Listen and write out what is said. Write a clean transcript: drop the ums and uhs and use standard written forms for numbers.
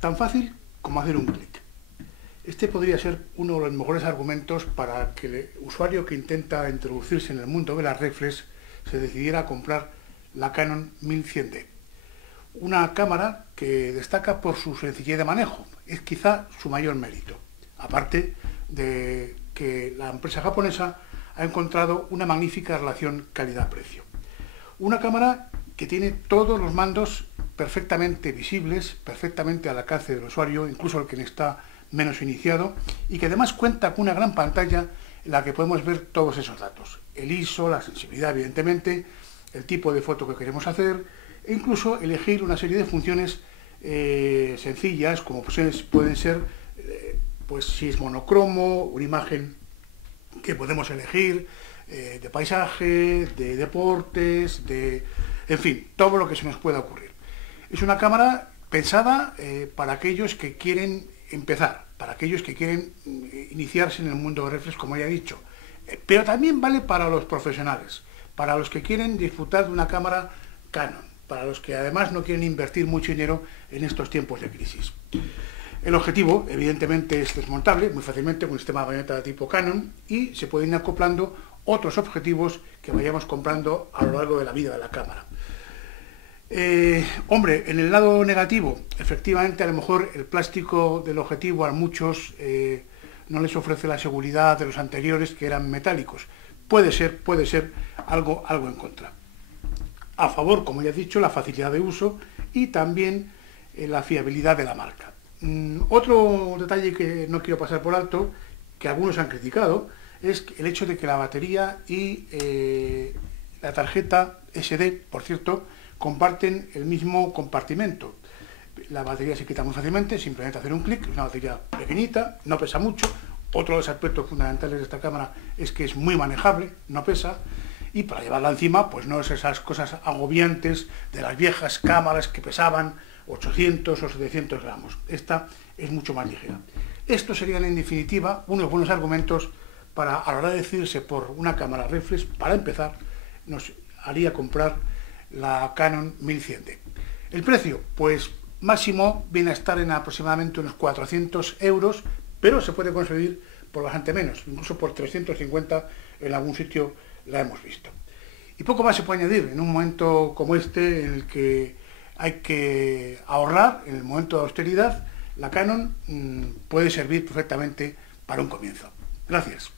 tan fácil como hacer un clic. Este podría ser uno de los mejores argumentos para que el usuario que intenta introducirse en el mundo de las reflex se decidiera a comprar la Canon 1100D. Una cámara que destaca por su sencillez de manejo, es quizá su mayor mérito, aparte de que la empresa japonesa ha encontrado una magnífica relación calidad-precio. Una cámara que tiene todos los mandos perfectamente visibles, perfectamente al alcance del usuario, incluso el que está menos iniciado, y que además cuenta con una gran pantalla en la que podemos ver todos esos datos. El ISO, la sensibilidad evidentemente, el tipo de foto que queremos hacer, e incluso elegir una serie de funciones sencillas, como pueden ser pues si es monocromo, una imagen que podemos elegir, de paisaje, de deportes, en fin, todo lo que se nos pueda ocurrir. Es una cámara pensada para aquellos que quieren empezar, para aquellos que quieren iniciarse en el mundo de reflex, como ya he dicho, pero también vale para los profesionales, para los que quieren disfrutar de una cámara Canon, para los que además no quieren invertir mucho dinero en estos tiempos de crisis. El objetivo, evidentemente, es desmontable muy fácilmente con un sistema de bayoneta de tipo Canon y se pueden ir acoplando otros objetivos que vayamos comprando a lo largo de la vida de la cámara. Hombre, en el lado negativo, efectivamente, a lo mejor el plástico del objetivo a muchos no les ofrece la seguridad de los anteriores, que eran metálicos. Puede ser algo en contra. A favor, como ya he dicho, la facilidad de uso y también la fiabilidad de la marca. Otro detalle que no quiero pasar por alto, que algunos han criticado, es el hecho de que la batería y la tarjeta SD, por cierto, comparten el mismo compartimento. La batería se quita muy fácilmente, simplemente hacer un clic, es una batería pequeñita, no pesa mucho. Otro de los aspectos fundamentales de esta cámara es que es muy manejable, no pesa, y para llevarla encima, pues no es esas cosas agobiantes de las viejas cámaras que pesaban 800 o 700 gramos. Esta es mucho más ligera. Estos serían, en definitiva, unos buenos argumentos para, a la hora de decidirse por una cámara reflex, para empezar, nos haría comprar la Canon 1100D. El precio, pues máximo viene a estar en aproximadamente unos 400 euros, pero se puede conseguir por bastante menos, incluso por 350 en algún sitio la hemos visto. Y poco más se puede añadir en un momento como este, en el que hay que ahorrar, en el momento de austeridad. La Canon puede servir perfectamente para un comienzo. Gracias.